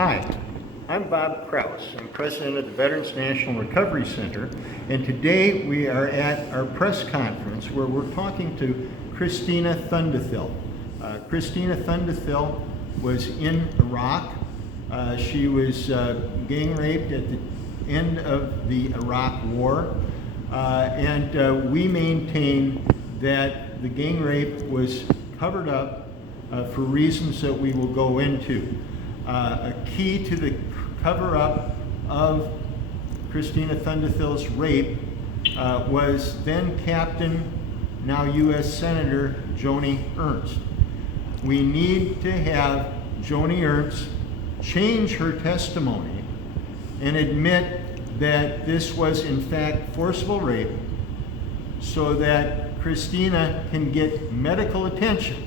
Hi, I'm Bob Kraus. I'm president of the Veterans National Recovery Center, and today we are at our press conference where we're talking to Christina Thunderthil. Christina Thunderthil was in Iraq. She was gang raped at the end of the Iraq War, and we maintain that the gang rape was covered up for reasons that we will go into. A key to the cover-up of Christina Thunderthil's rape was then Captain, now U.S. Senator Joni Ernst. We need to have Joni Ernst change her testimony and admit that this was in fact forcible rape so that Christina can get medical attention.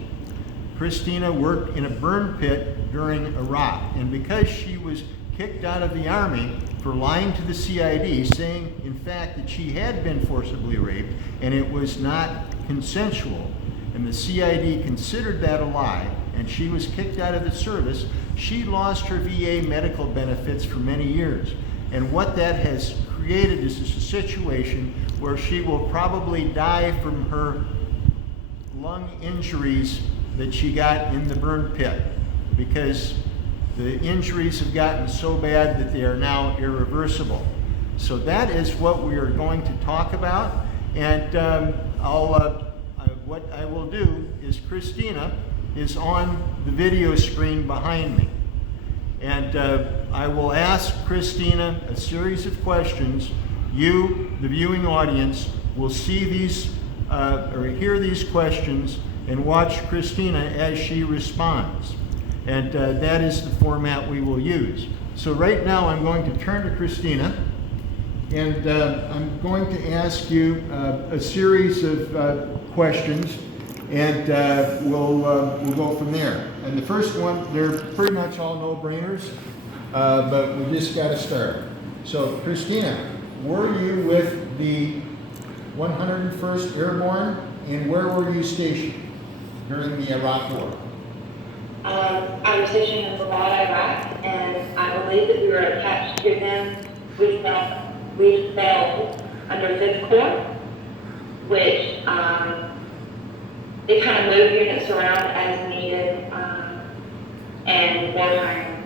Christina worked in a burn pit during Iraq, and because she was kicked out of the Army for lying to the CID, saying in fact that she had been forcibly raped and it was not consensual, and the CID considered that a lie, and she was kicked out of the service, she lost her VA medical benefits for many years. And what that has created is a situation where she will probably die from her lung injuries that she got in the burn pit, because the injuries have gotten so bad that they are now irreversible. So that is what we are going to talk about, and what I will do is Christina is on the video screen behind me, and I will ask Christina a series of questions. You, the viewing audience, will see these or hear these questions and watch Christina as she responds. And that is the format we will use. So right now I'm going to turn to Christina, and I'm going to ask you a series of questions, and we'll go from there. And the first one, they're pretty much all no-brainers, but we just got to start. So Christina, were you with the 101st Airborne, and where were you stationed during the Iraq War? I was stationed in Coverup, Iraq, and I believe that we were attached to them. We fell under 5th Corps, which they kind of move units around as needed and wartime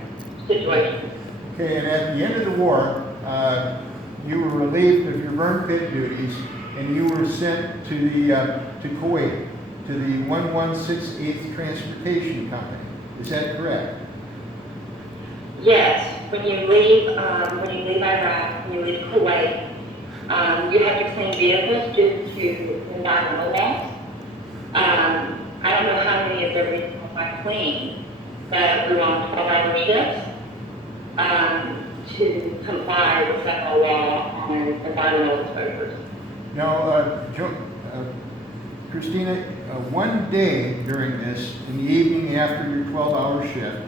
situations. Okay, and at the end of the war, you were relieved of your burn pit duties, and you were sent to Kuwait, to the 116th Transportation Company. Is that correct? Yes. When you leave Iraq, when you leave Kuwait, you have to clean vehicles due to environmental laws. I don't know how many of the vehicles I cleaned, but we were on 12-hour shifts to comply with federal law on environmental exposures. Now, Christina, one day during this, in the evening after your 12-hour shift,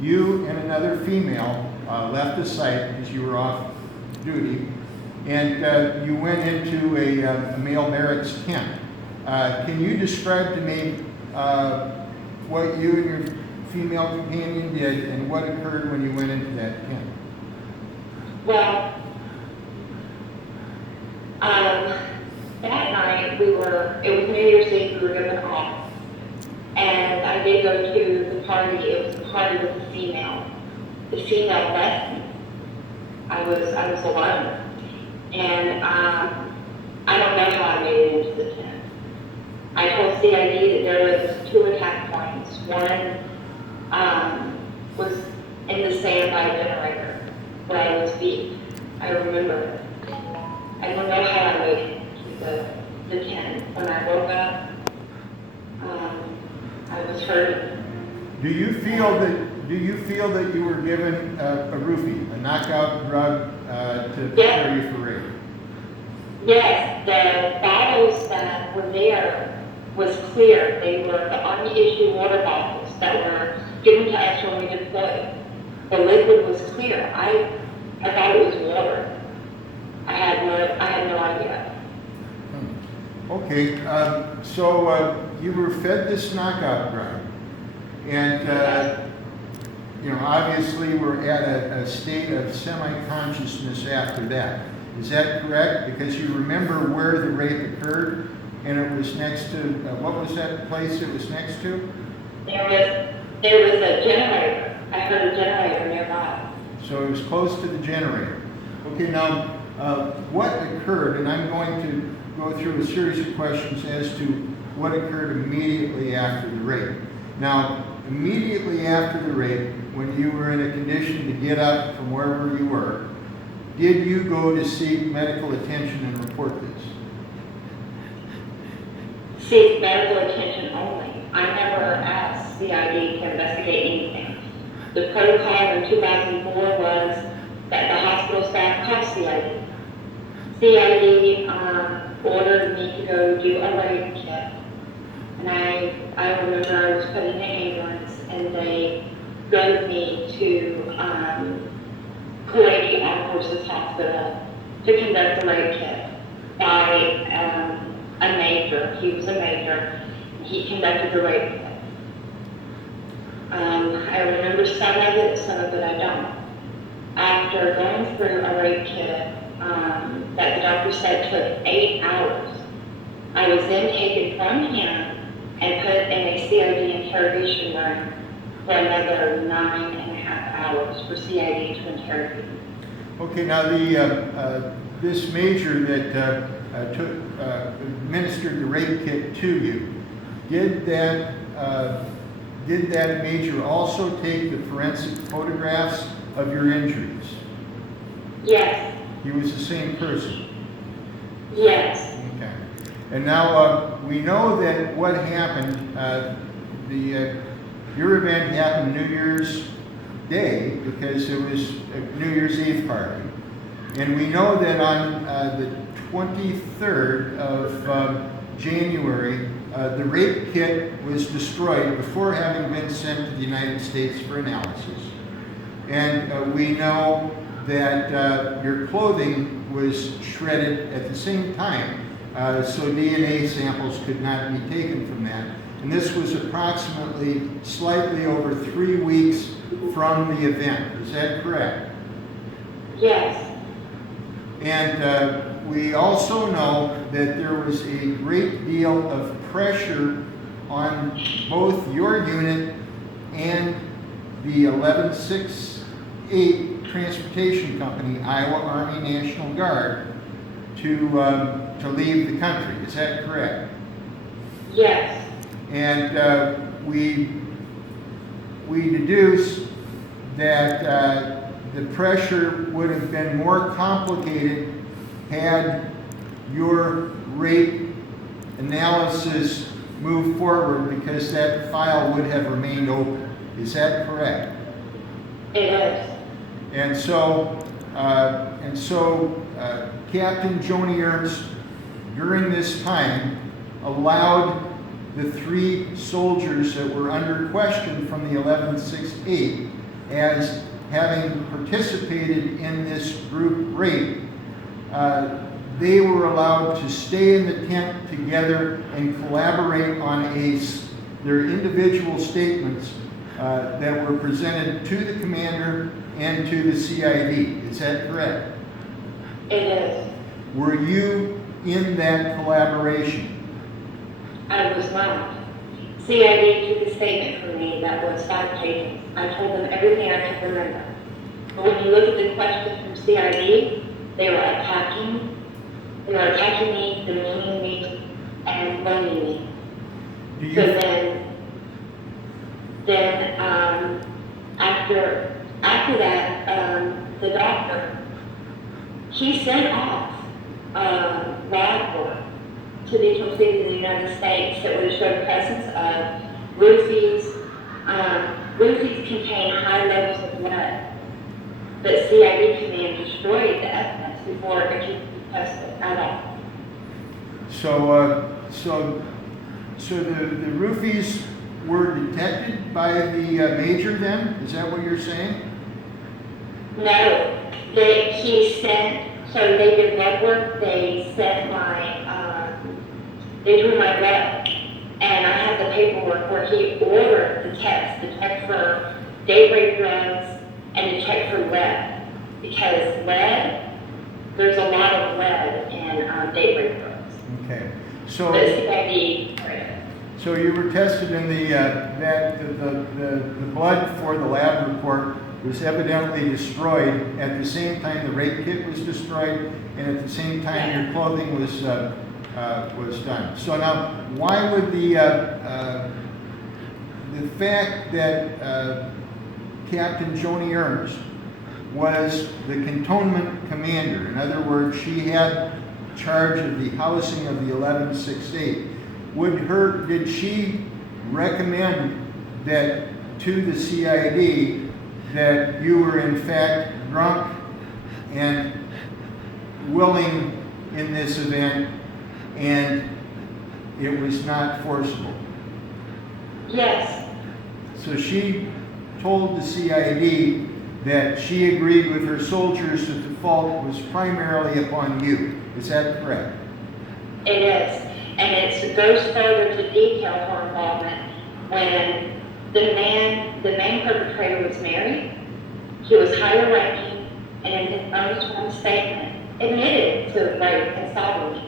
you and another female left the site as you were off duty, and you went into a male barracks tent. Can you describe to me what you and your female companion did and what occurred when you went into that tent? Well, that night it was New Year's Eve, we were given off. And I did go to the party. It was a party with a female. The female left me. I was alone. And I don't know how I made it into the tent. I told CID that there was 2 attack points. One was in the standby generator where I was beat. I remember it. I don't know how I made it to the tent. When I woke up, I was hurt. Do you feel that you were given a roofie, a knockout drug to prepare you for rape? Yes, the bottles that were there was clear. They were the Army-issued water bottles that were given to us when we deployed. The liquid was clear. I thought it was water. I had no idea. Okay, so you were fed this knockout drug, and obviously were at a state of semi-consciousness after that. Is that correct? Because you remember where the rape occurred, and it was next to, what was that place it was next to? There was a generator. I heard a generator nearby. So it was close to the generator. Okay, now, what occurred, and I'm going to go through a series of questions as to what occurred immediately after the rape. Now, immediately after the rape, when you were in a condition to get up from wherever you were, did you go to seek medical attention and report this? Seek medical attention only. I never asked CID to investigate anything. The protocol in 2004 was that the hospital staff called CID. CID ordered me to go do a rape kit. And I remember I was put in an ambulance and they drove me to Kuwaiti Armed Forces Hospital to conduct a rape kit by a major. He was a major. He conducted the rape kit. I remember some of it I don't. After going through a rape kit that the doctor said took 8 hours, I was then taken from him and put in a CID interrogation room for another 9.5 hours for CID to interrogate. Okay, now this major that administered the rape kit to you, did that major also take the forensic photographs of your injuries? Yes. He was the same person? Yes. Okay. And now we know that what happened, your event happened New Year's Day because it was a New Year's Eve party. And we know that on the 23rd of January, the rape kit was destroyed before having been sent to the United States for analysis. And we know that your clothing was shredded at the same time, so DNA samples could not be taken from that. And this was approximately slightly over 3 weeks from the event. Is that correct? Yes. And we also know that there was a great deal of pressure on both your unit and the 1168 Transportation Company, Iowa Army National Guard, to leave the country. Is that correct? Yes. And we deduce that the pressure would have been more complicated had your rape analysis moved forward because that file would have remained open. Is that correct? It is. And so Captain Joni Ernst, during this time, allowed the 3 soldiers that were under question from the 1168 as having participated in this group rape. They were allowed to stay in the tent together and collaborate on their individual statements that were presented to the commander and to the CID. Is that correct? It is. Were you in that collaboration? I was not. CID took a statement from me that was 5 pages. I told them everything I could remember. But when you look at the questions from CID, they were attacking me, demeaning me, and blaming me. So then after that, the doctor, he sent off lab work to be completed in the United States that would show the presence of roofies. Roofies contain high levels of blood, but CID command destroyed the evidence before it could be tested at all. So the roofies were detected by the major then? Is that what you're saying? No, so they did blood work, they drew my blood, and I have the paperwork where he ordered the test for date rape drugs, and to check for lead. Because lead, there's a lot of lead in date rape drugs. Okay. So you were tested in the blood for the lab report was evidently destroyed at the same time the rape kit was destroyed, and at the same time your clothing was done. So now, why would the fact that Captain Joni Ernst was the cantonment commander, in other words, she had charge of the housing of the 1168, did she recommend that to the CID that you were in fact drunk and willing in this event and it was not forcible? Yes. So she told the CID that she agreed with her soldiers that the fault was primarily upon you. Is that correct? It is. And it goes further to detail her involvement when the main perpetrator was married. He was higher ranking, and in his own sworn statement, admitted to rape and sodomy.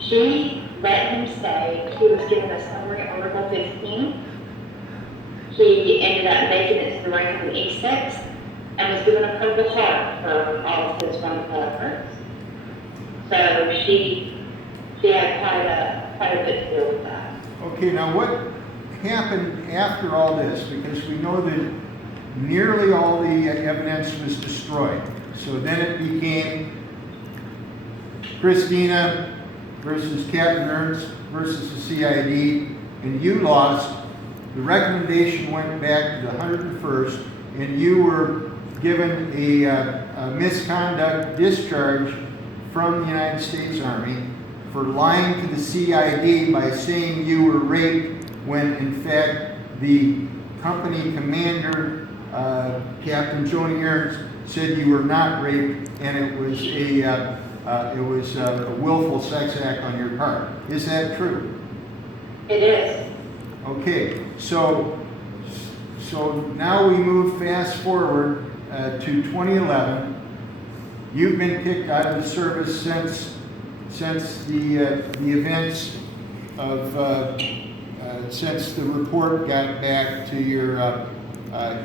She let him stay. He was given a summary Article 15. He ended up making it to the rank of an E6 and was given a Purple Heart for all of his wonderful efforts. So she had quite a bit to do with that. Okay, now what happened after all this? Because we know that nearly all the evidence was destroyed. So then it became Christina versus Captain Ernst versus the CID, and you lost. The recommendation went back to the 101st, and you were given a misconduct discharge from the United States Army for lying to the CID by saying you were raped when in fact the company commander, Captain Joni Ernst, said you were not raped and it was a willful sex act on your part. Is that true? It is. Okay, so now we move fast forward to 2011. You've been kicked out of the service since the events of since the report got back to your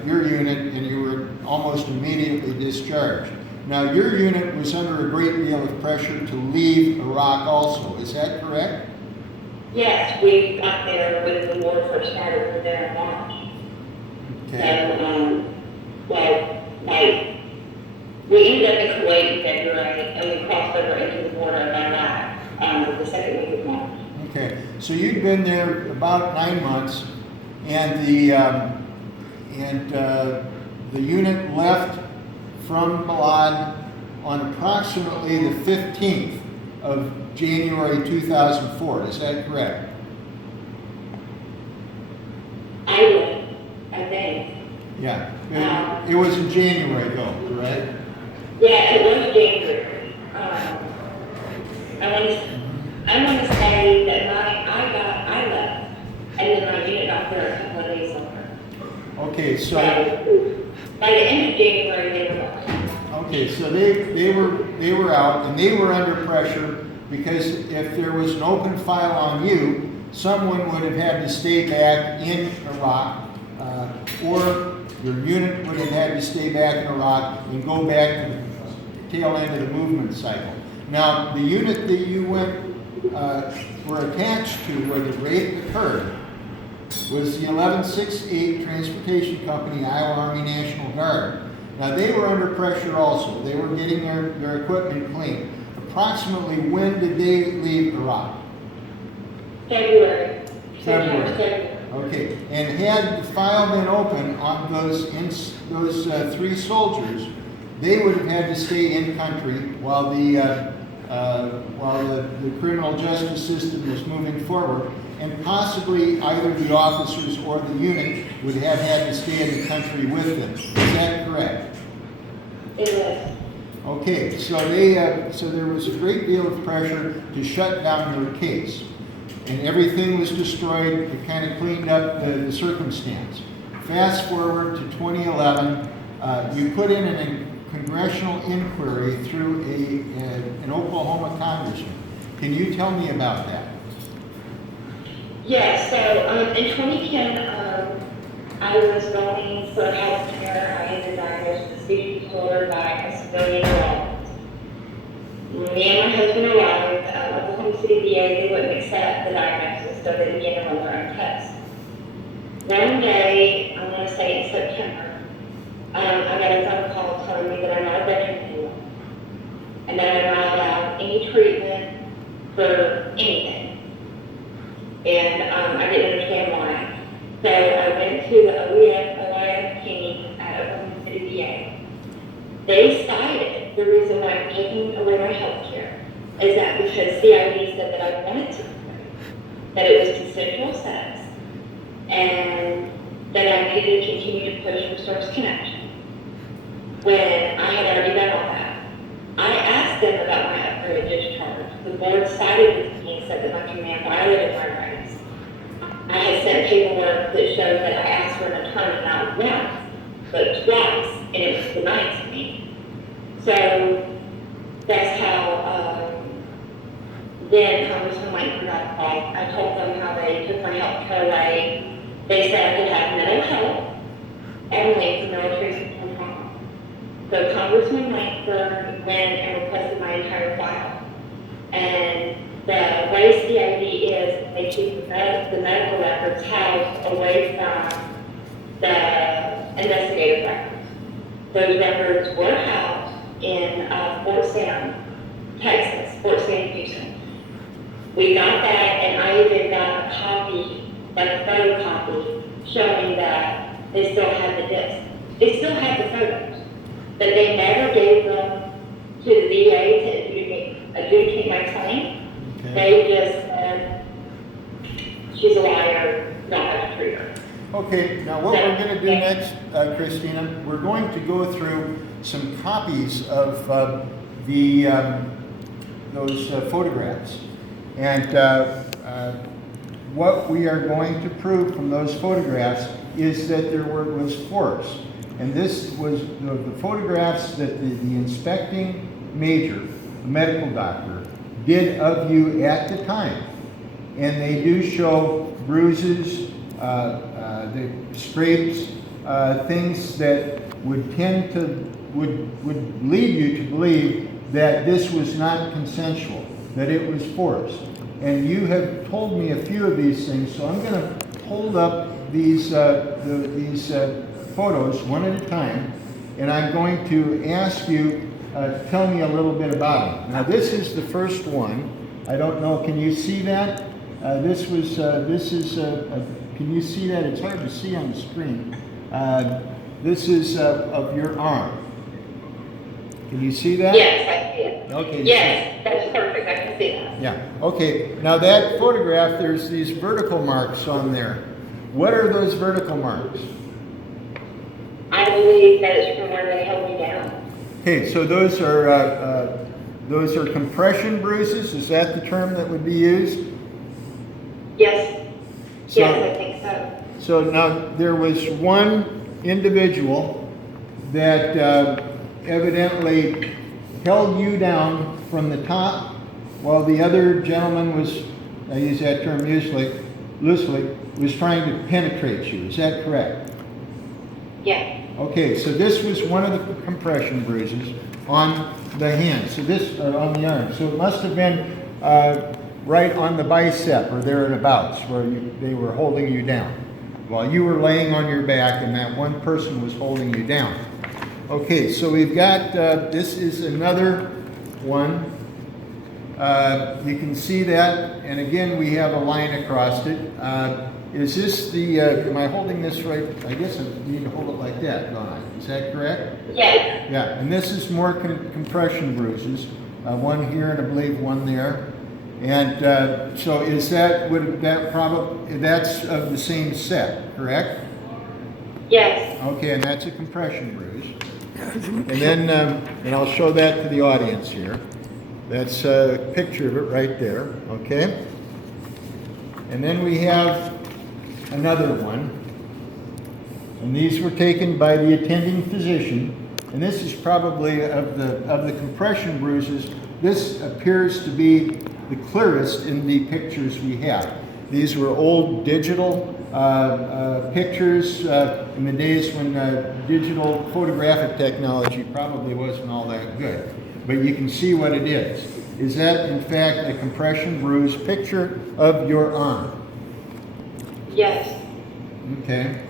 unit, and you were almost immediately discharged. Now, your unit was under a great deal of pressure to leave Iraq also. Is that correct? Yes, we got there when the war first started. We were there in March. Okay. We ended up in Kuwait in February, and we crossed over into the border in Iraq the second week of March. Okay, so you'd been there about 9 months, and the unit left from Balad on approximately the 15th of January 2004. Is that correct? I think. Yeah. It was in January, though, correct? Yeah, it was January. I want to say that I left, and then my unit got there a couple of days later. Okay, so by the end of January, they were gone. Okay, so they were out, and they were under pressure because if there was an open file on you, someone would have had to stay back in Iraq, or your unit would have had to stay back in Iraq and go back to the tail end of the movement cycle. Now, the unit that you were attached to where the rape occurred was the 1168 Transportation Company, Iowa Army National Guard. Now, they were under pressure also. They were getting their equipment clean. Approximately when did they leave Iraq? February. Okay, and had the file been open on those three soldiers, they would have had to stay in country while the criminal justice system was moving forward, and possibly either the officers or the unit would have had to stay in the country with them. Is that correct? It is. Okay, so there was a great deal of pressure to shut down their case, and everything was destroyed. It kind of cleaned up the circumstance. fast forward to 2011, you put in a congressional inquiry through an Oklahoma congressman. Can you tell me about that? Yes, so in 2010, I was going for health care. I had been diagnosed with a speech disorder by a civilian law. Me and my husband arrived at Oklahoma City VA. They wouldn't accept the diagnosis, so they began to run their own tests. One day, I want to say in September, I got a phone call telling me that I'm not a veteran anymore, and that I'm not allowed any treatment for anything. And I didn't understand why. So I went to the OEF team at Oklahoma City VA. They cited the reason why I'm taking away my health care is that because CID said that I wanted to marry, that it was consensual sex, and that I needed to continue to push resource connection. When I had already done all that, I asked them about my upgraded discharge. The board sided with me and said that my command violated my rights. I had sent paperwork that showed that I asked for an attorney not once, but twice, and it was denied to me. So that's how then Congressman Langford got involved. I told them how they took my health care away. They said I could have mental health only for military support trauma. So Congressman Langford went and requested my entire file. And the way CID is, they keep the medical records housed away from the investigative records. Those records were housed in Fort Sam, Texas, Fort Sam, Houston. We got that, and I even got a copy, like a photocopy, showing that they still had the disc. They still had the photos, but they never gave them to the VA to adjudicate my claim. Okay. They just said, she's a liar, not have to treat her. Okay, now what we're going to do next, Christina, we're going to go through some copies of those photographs. And what we are going to prove from those photographs is that there was force. And this was the photographs that the inspecting major, the medical doctor, did of you at the time. And they do show bruises, the scrapes, things that would tend to, would lead you to believe that this was not consensual, that it was forced. And you have told me a few of these things, so I'm going to hold up these photos one at a time, and I'm going to ask you to tell me a little bit about them. Now this is the first one. I don't know, can you see that? Can you see that? It's hard to see on the screen. This is of your arm. Can you see that? Yes, I see it. Okay. Yes, that's perfect. I can see that. Yeah. Okay. Now that photograph, there's these vertical marks on there. What are those vertical marks? I believe that it's from where they held me down. Okay, so those are compression bruises. Is that the term that would be used? Yes. So, yes, I think so. So now there was one individual that evidently held you down from the top, while the other gentleman was, I use that term loosely, was trying to penetrate you. Is that correct? Yeah. Okay, so this was one of the compression bruises on the hand, so this, on the arm. So it must have been right on the bicep or thereabouts where they were holding you down while you were laying on your back and that one person was holding you down. Okay, so we've got, this is another one. You can see that, and again we have a line across it. Is this the, am I holding this right? I guess I need to hold it like that, don't I? Is that correct? Yes. Yeah, and this is more compression bruises. One here and I believe one there. And so is that, would that probably, that's of the same set, correct? Yes. Okay, and that's a compression bruise. And then, and I'll show that to the audience here. That's a picture of it right there, okay? And then we have another one. And these were taken by the attending physician. And this is probably, of the compression bruises, this appears to be the clearest in the pictures we have. These were old digital pictures in the days when digital photographic technology probably wasn't all that good. But you can see what it is. Is that, in fact, a compression bruise picture of your arm? Yes. Okay,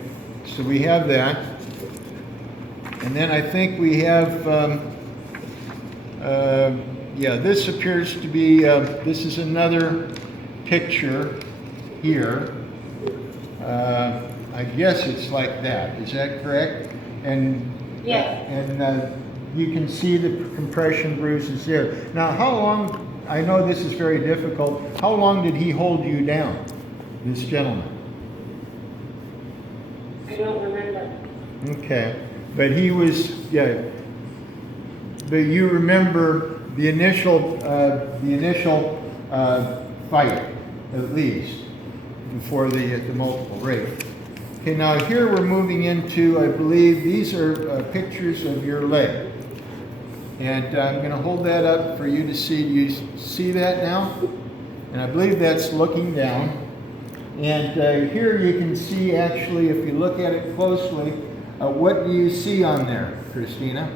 so we have that. And then I think we have, yeah, this appears to be, this is another picture here. I guess it's like that. Is that correct? And Yes. And you can see the compression bruises there. Now, how long? I know this is very difficult. How long did he hold you down, this gentleman? I don't remember. Okay, but he was, yeah. But you remember the initial fight, at least, before the multiple rape. Okay, now here we're moving into, I believe, these are pictures of your leg. And I'm going to hold that up for you to see. Do you see that now? And I believe that's looking down. And here you can see, actually, if you look at it closely, what do you see on there, Christina?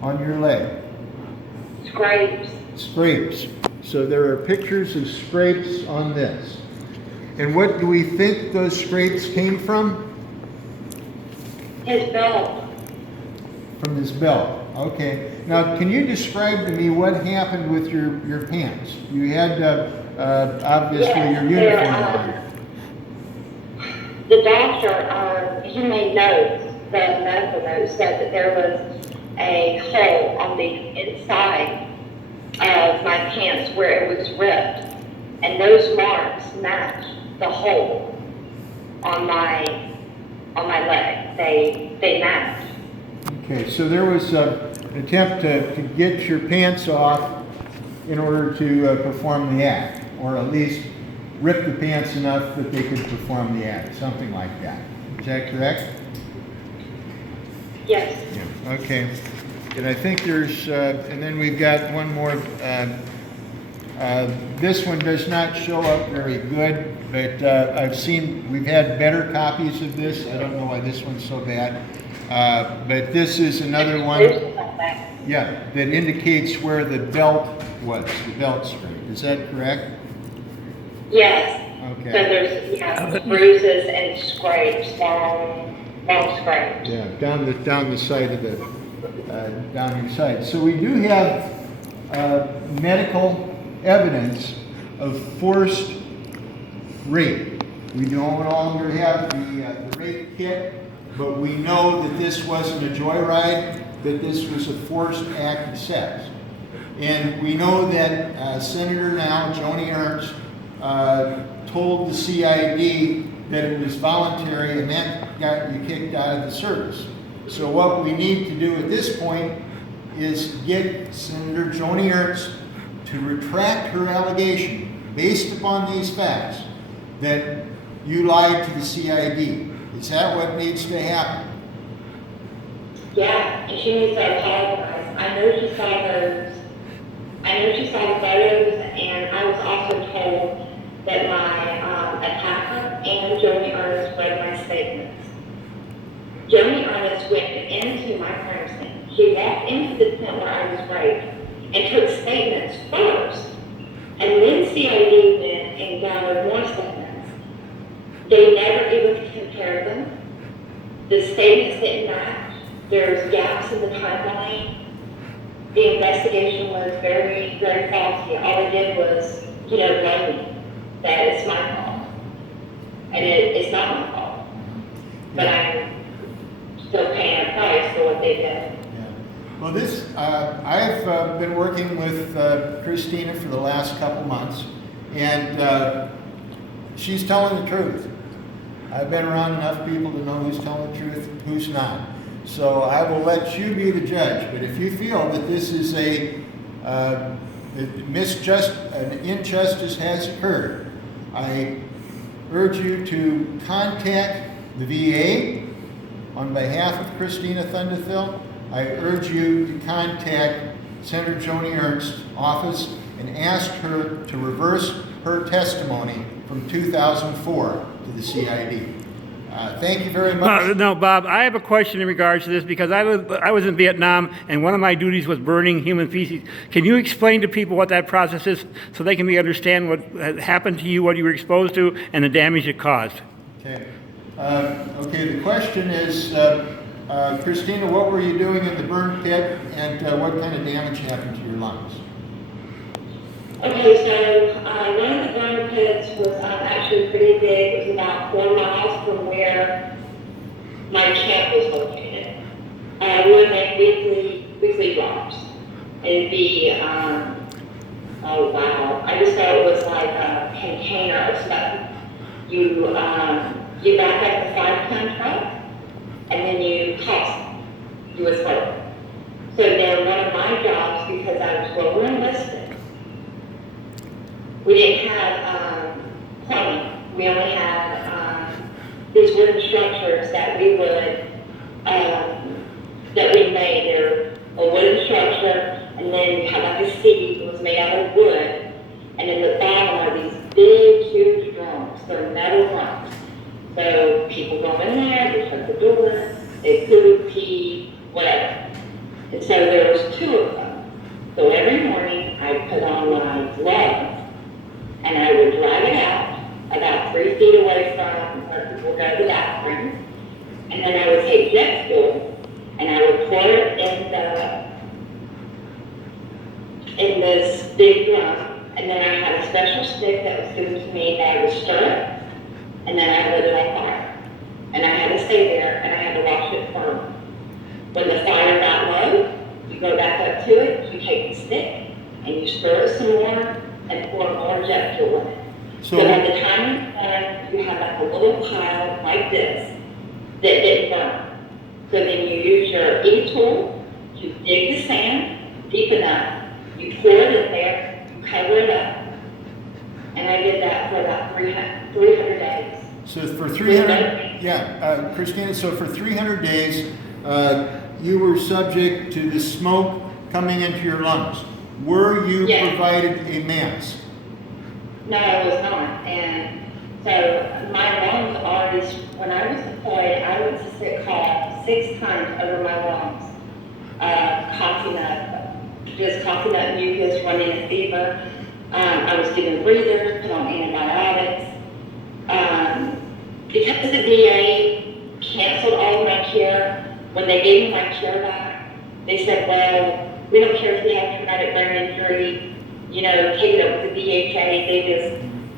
On your leg? Scrapes. Scrapes. So there are pictures of scrapes on this. And what do we think those scrapes came from? His belt. From his belt. Okay. Now, can you describe to me what happened with your pants? You had, obviously, Yes, your uniform on. The doctor, he made notes, the medical notes said that there was a hole on the inside of my pants where it was ripped, and those marks matched the hole on my leg. They matched. Okay, so there was an attempt to get your pants off in order to perform the act, or at least rip the pants enough that they could perform the act, something like that. Is that correct? Yes. Yeah. Okay. And I think there's, and then we've got one more. This one does not show up very good, but I've seen, we've had better copies of this. I don't know why this one's so bad. But this is another one, yeah, that indicates where the belt was, the belt straight. Is that correct? Yes. Okay. So there's bruises and scrapes, long scrapes. Yeah, down the side of the, down your side. So we do have medical evidence of forced rape. We no longer have the rape kit, but we know that this wasn't a joyride, that this was a forced act of sex. And we know that Senator now, Joni Ernst, told the CID that it was voluntary, and that got you kicked out of the service. So what we need to do at this point is get Senator Joni Ernst to retract her allegation based upon these facts that you lied to the CID. Is that what needs to happen? Yeah, and she needs to apologize. I know she saw the photos, and I was also told that my attacker and Joni Ernst read my statements. Joni Ernst went into my crime scene. She walked into the tent where I was raped and took statements first, and then CID went and gathered more statements. They never even compared them. The statements didn't match. There's gaps in the timeline. The investigation was very, very faulty. All it did was, blame me. That it's my fault. And it's not my fault. But I'm still paying a price for what they did. Yeah. Well, this, I've been working with Christina for the last couple months, and she's telling the truth. I've been around enough people to know who's telling the truth, who's not. So I will let you be the judge. But if you feel that this is an injustice has occurred, I urge you to contact the VA on behalf of Christina Thunderthil, I urge you to contact Senator Joni Ernst's office and ask her to reverse her testimony from 2004 to the CID. Thank you very much. No, Bob, I have a question in regards to this because I was in Vietnam and one of my duties was burning human feces. Can you explain to people what that process is so they can understand what had happened to you, what you were exposed to, and the damage it caused? Okay. Okay, the question is, Christina, what were you doing in the burn pit and what kind of damage happened to your lungs? Okay, so one of the burn pits was actually pretty big. It was about 4 miles from where my camp was located. We would make weekly drops. It'd be, oh wow, I just thought it was like a container of stuff. You back up the 5-ton truck, and then you toss it. You would throw it. So then one of my jobs, because I was lower enlisted, we didn't have plumbing. We only had these wooden structures that we would that we made. They're a wooden structure, and then you have like a seat. It was made out of wood, and in the bottom are these big, huge drums. They're metal drums. So people go in there, they shut the door, they poop, pee, whatever. And so there was 2 of them. So every morning I put on my gloves and I would drag it out about 3 feet away from where people go to the bathroom. And then I would take jet fuel and I would pour it in this big drum. And then I had a special stick that was given to me that I would stir it, and then I lit it on fire. And I had to stay there and I had to watch it burn. When the fire got low, you go back up to it, you take the stick and you stir it some more and pour more jet fuel in it. So by the time it's done, you have like a little pile like this that didn't burn. So then you use your E-tool to dig the sand deep enough, you pour it in there, you cover it up. And I did that for about 300 days. So for 300, Christina, so for 300 days, you were subject to the smoke coming into your lungs. Were you provided a mask? No, I was not. And so my lungs already, when I was deployed, I went to sick call 6 times over my lungs. Coughing up mucus, running a fever. I was given breathers, put on antibiotics. Because the VA canceled all of my care, when they gave me my care back, they said, well, we don't care if you have traumatic brain injury, take it up with the VHA.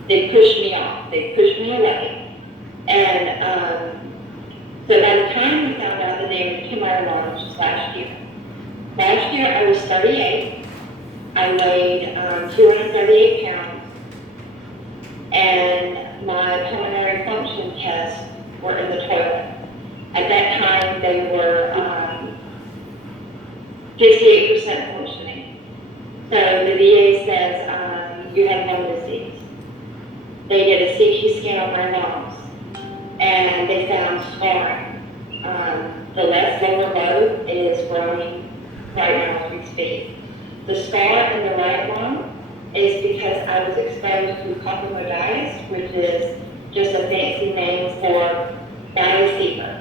They pushed me off. They pushed me away. And so by the time we found out the damage to my lungs was last year. Last year I was 38. I weighed 238 pounds. And my pulmonary function tests were in the toilet. At that time, they were 58% functioning. So the VA says you have lung disease. They did a CT scan on my lungs, and they found scarring. The left lower lobe is growing right now as we speak. The scar in the right lung is because I was exposed to pneumonitis, which is just a fancy name for body fever.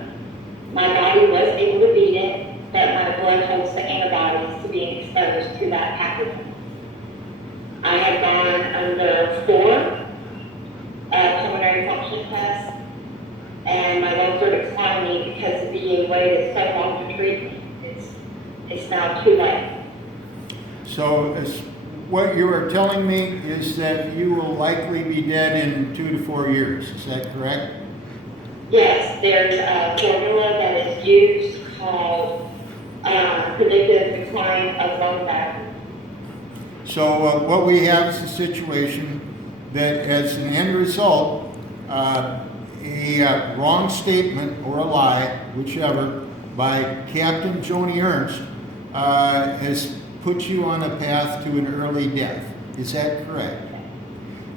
My body was able to beat it, but my blood holds the antibodies to being exposed to that pathogen. I have gone under 4 pulmonary function tests, and my lungs are declining because the VA waited so long to treat me. It's now too late. So what you are telling me is that you will likely be dead in 2 to 4 years. Is that correct? Yes, there's a formula that is used called predictive decline of lung matter. So what we have is a situation that as an end result, a wrong statement or a lie, whichever, by Captain Joni Ernst has put you on a path to an early death. Is that correct?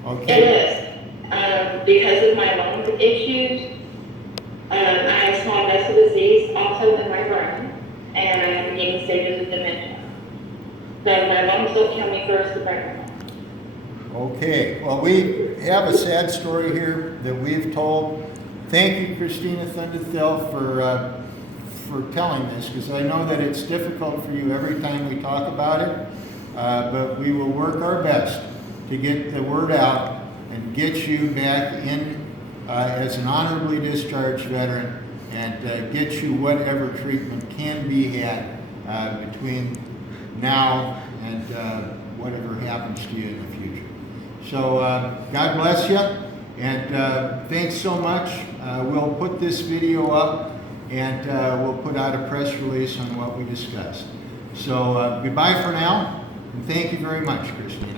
Okay. It is. Because of my lung issues, I have small vessel disease also in my brain, and I am beginning stages of dementia. So my lungs don't tell me first to break. Okay, well, we have a sad story here that we've told. Thank you, Christina Thunderthil, for telling this, because I know that it's difficult for you every time we talk about it, but we will work our best to get the word out and get you back in as an honorably discharged veteran and get you whatever treatment can be had between now and whatever happens to you in the future. So God bless you, and thanks so much. We'll put this video up, and we'll put out a press release on what we discussed. So goodbye for now, and thank you very much, Christine.